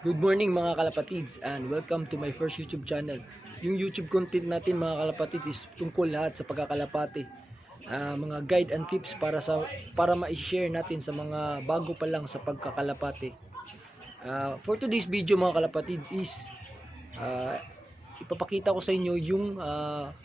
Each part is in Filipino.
Good morning mga kalapatids and welcome to my first YouTube channel. Yung YouTube content natin mga kalapatids is tungkol lahat sa pagkakalapati. Ah, mga guide and tips para sa para ma-share natin sa mga bago pa lang sa pagkakalapati. Ah, for today's video mga kalapatids is ah, ipapakita ko sa inyo yung ah,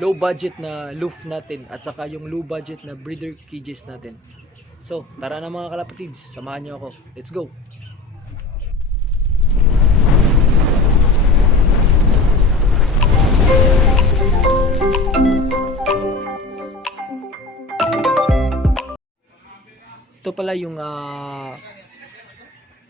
low budget na loof natin at saka yung low budget na breeder cages natin. So, tara na mga kalapatids, samahan niyo ako. Let's go! Ito pala yung ah,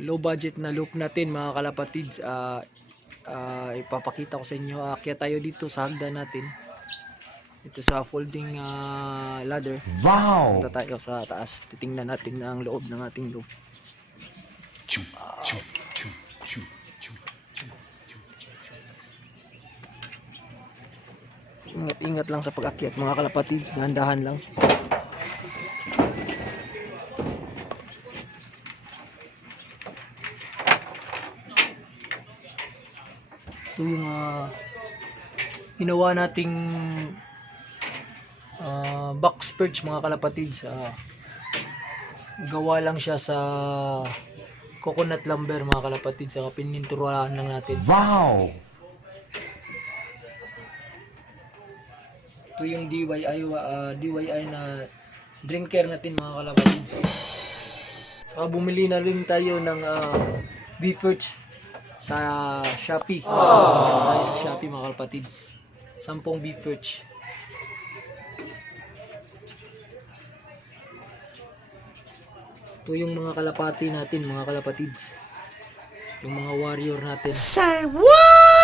low budget na loop natin mga kalapatids. Ah, ah, ipapakita ko sa inyo. Kaya tayo dito sa hagdan natin. Ito sa folding ah, ladder. Wow! Punta tayo sa taas. Titingnan natin ang loob ng ating loop. Chum, chum, chum, chum. Ingat-ingat lang sa pag-akyat mga kalapatids. Dahan-dahan lang. Ito yung ah, ginawa nating ah, box perch mga kalapatids. Ah, gawa lang siya sa coconut lumber mga kalapatids. Saka pininturahan lang natin. Wow! Ito yung DIY, uh, DIY na drinker natin mga kalapatids. Saka bumili na rin tayo ng uh, beef perch sa Shopee. Meron tayo sa Shopee mga kalapatids. Sampung beef perch. Ito yung mga kalapati natin mga kalapatids. Yung mga warrior natin. Say what?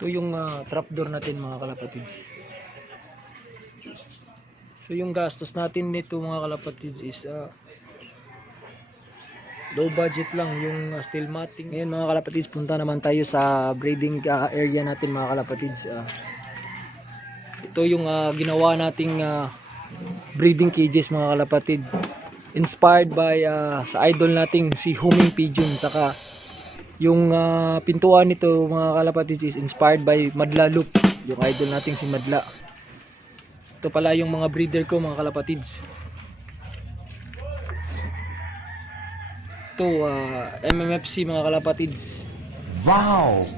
Ito yung ah, trapdoor natin mga kalapatids. So yung gastos natin nito mga kalapatids is ah, low budget lang yung ah, steel matting. Ngayon mga kalapatids, punta naman tayo sa breeding ah, area natin mga kalapatids. Ah, ito yung ah, ginawa nating ah, breeding cages mga kalapatid. Inspired by ah, sa idol nating si Huming Pigeon saka yung ah, pintuan nito mga kalapatids is inspired by Madla Loop. Yung idol nating si Madla. Ito pala yung mga breeder ko mga kalapatids. Ito ah, MMFC mga kalapatids. Wow!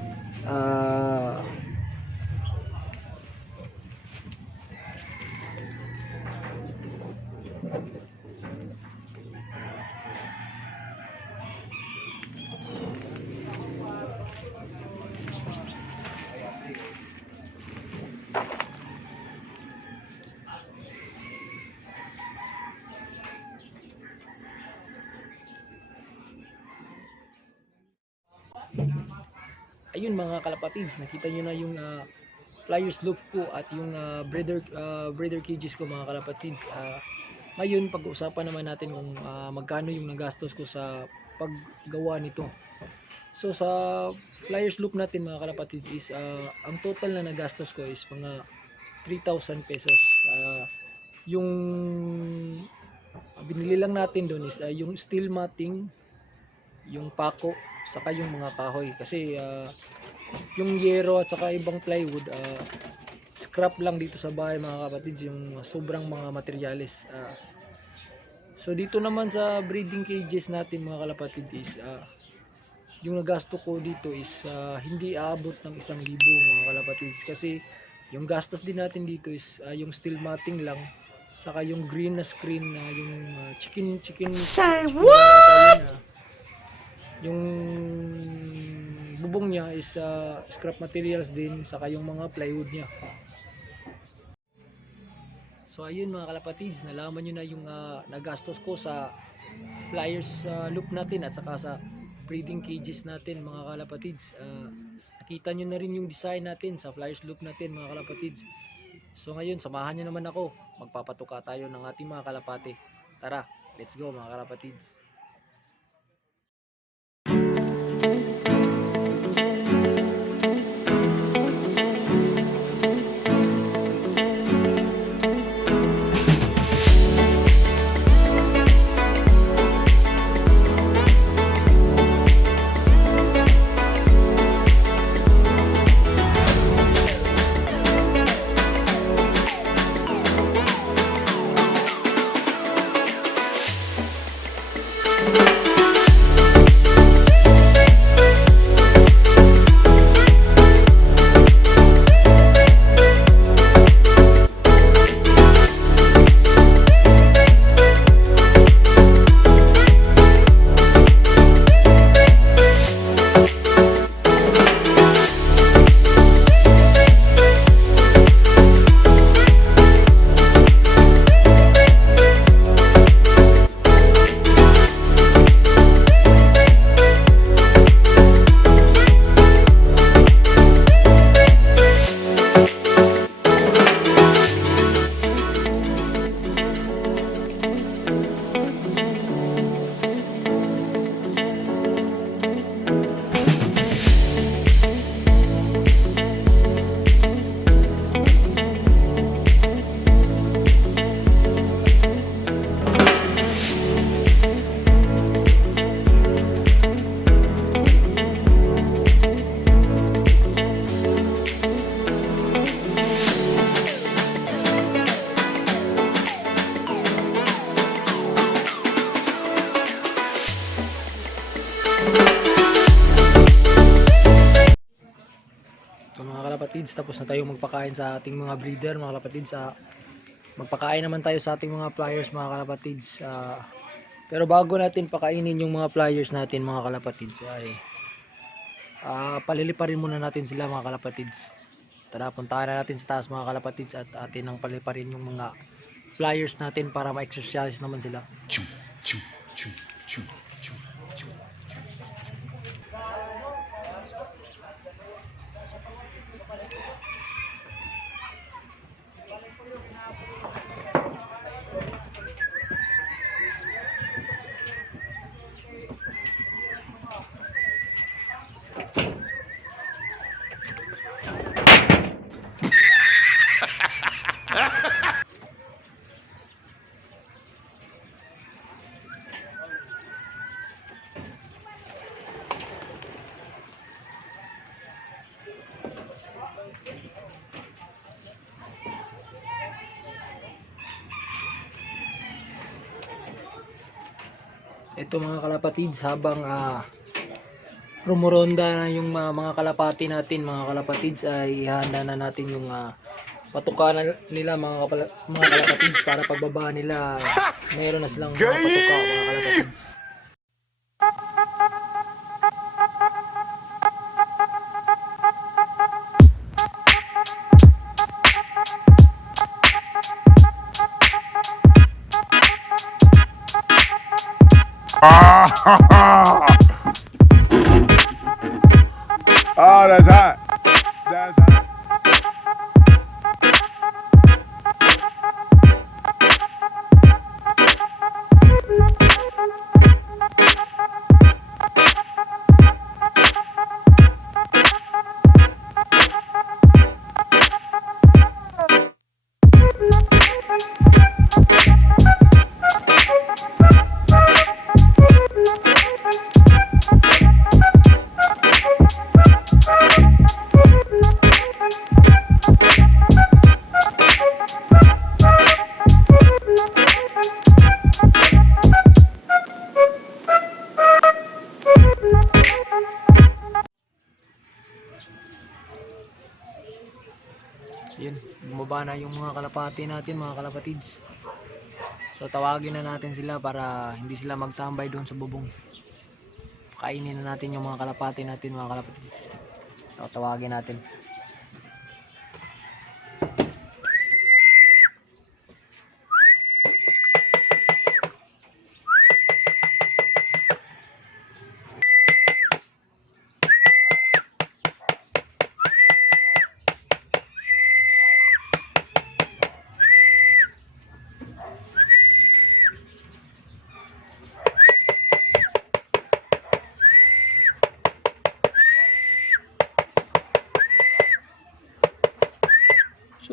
Ah ayun mga kalapatids, nakita nyo na yung ah, flyers loop ko at yung ah, breeder ah, breeder cages ko mga kalapatids. Ah, ngayon pag-uusapan naman natin kung ah, magkano yung nagastos ko sa paggawa nito. So sa flyers loop natin mga kalapatids is ah, ang total na nagastos ko is mga 3,000 pesos. Ah, yung binili lang natin doon is ah, yung steel matting, yung pako, saka yung mga kahoy kasi ah, yung yero at saka ibang plywood ah, scrap lang dito sa bahay mga kapatids yung sobrang mga materyales ah. so dito naman sa breeding cages natin mga kalapatid is ah, yung nagasto ko dito is ah, hindi aabot ng isang libo mga kalapatids kasi yung gastos din natin dito is ah, yung steel matting lang saka yung green na screen na yung ah, chicken chicken Say chicken what? yung bubong niya is ah, scrap materials din saka yung mga plywood niya so ayun mga kalapatids nalaman nyo na yung ah, nagastos ko sa flyers sa loop natin at saka sa breeding cages natin mga kalapatids Ah, nakita nyo na rin yung design natin sa flyers loop natin mga kalapatids So ngayon, samahan nyo naman ako. Magpapatuka tayo ng ating mga kalapate. Tara, let's go mga kalapatids. Kalapatids, tapos na tayo magpakain sa ating mga breeder, mga kalapatids. Sa magpakain naman tayo sa ating mga flyers, mga kalapatids. Ah, pero bago natin pakainin yung mga flyers natin, mga kalapatids, ay ah paliliparin muna natin sila, mga kalapatids. Tara, puntahan na natin sa taas, mga kalapatids, at atin ang paliparin yung mga flyers natin para ma-exercise naman sila. Chum, chum, chum, chum, ito mga kalapatids habang ah, rumuronda na yung mga, mga kalapati natin mga kalapatids ay ihanda na natin yung ah, patuka na nila mga, kapala, mga kalapatids para pagbaba nila meron na silang mga patuka mga kalapatids ha ha na yung mga kalapati natin mga kalapatids. So tawagin na natin sila para hindi sila magtambay doon sa bubong. Kainin na natin yung mga kalapati natin mga kalapatids. So tawagin natin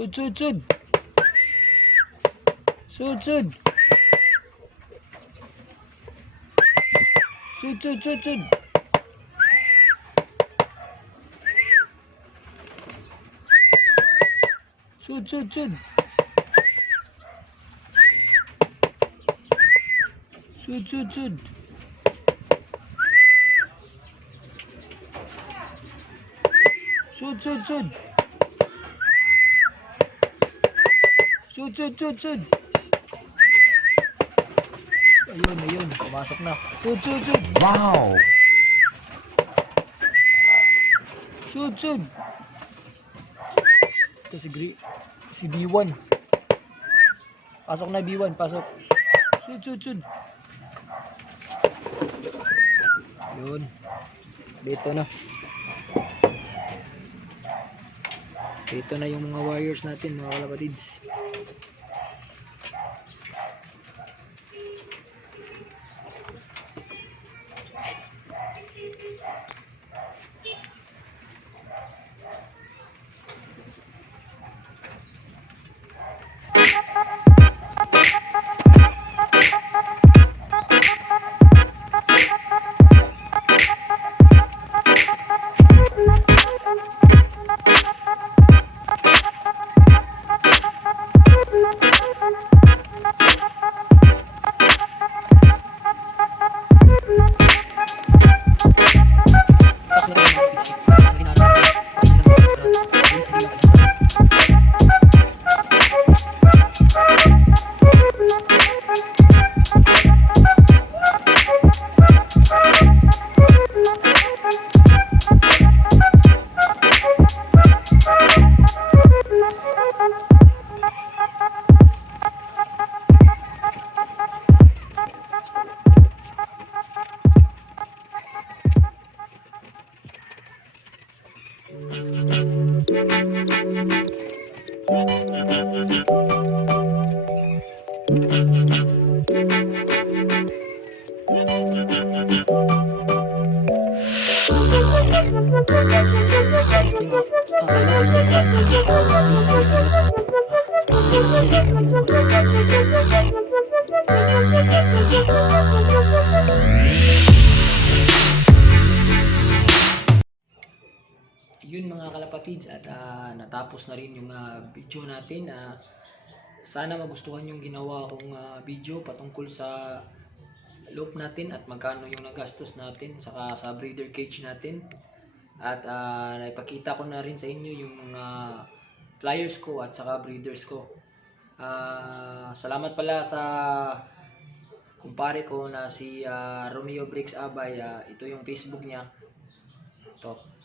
Sud, sud, sud. Sud, sud. Sud, sud, sud, sud. Sud, sud, sud. Sud, sud, sud. Sud, sud, sud. Sud, sud, sud, sud. Ayun, ayun. Pumasok na. Sud, sud, sud. Wow! Sud, sud. Ito si, Gri si B1. Pasok na B1, pasok. Sud, sud, sud. Yun. Dito na. Dito na yung mga warriors natin, mga kalapatids. Yun mga kalapatids at ah, natapos na rin yung ah, video natin. Ah, sana magustuhan yung ginawa kong ah, video patungkol sa loop natin at magkano yung nagastos natin saka sa breeder cage natin. At ah, naipakita ko na rin sa inyo yung mga flyers ko at saka breeders ko. Ah, salamat pala sa kumpare ko na si ah, Romeo Briggs Abay. Ah, ito yung Facebook niya. Ito.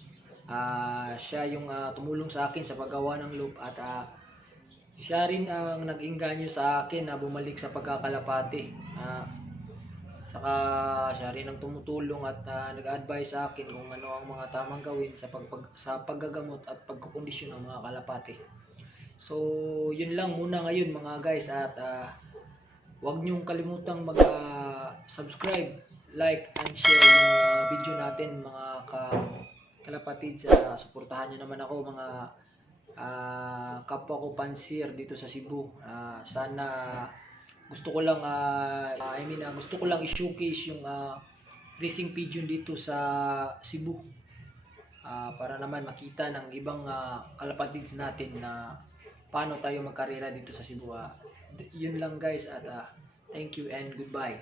Ah, siya yung ah, tumulong sa akin sa paggawa ng loop at ah, siya rin ang nag-inganyo sa akin na bumalik sa pagkakalapati. Ah, saka siya rin ang tumutulong at ah, nag-advise sa akin kung ano ang mga tamang gawin sa pagpag sa paggagamot at pagkukondisyon ng mga kalapati. So, yun lang muna ngayon mga guys at ah, huwag niyong kalimutang mag-subscribe, like, and share yung ah, video natin mga ka kalapatid sa suportahan niyo naman ako mga ah, kapwa ko pansir dito sa Cebu. Ah, sana gusto ko lang ah, I mean ah, gusto ko lang i-showcase yung ah, racing pigeon dito sa Cebu. Ah, para naman makita ng ibang ah, kalapatids natin na paano tayo magkarera dito sa Cebu. D- yun lang guys at ah, thank you and goodbye.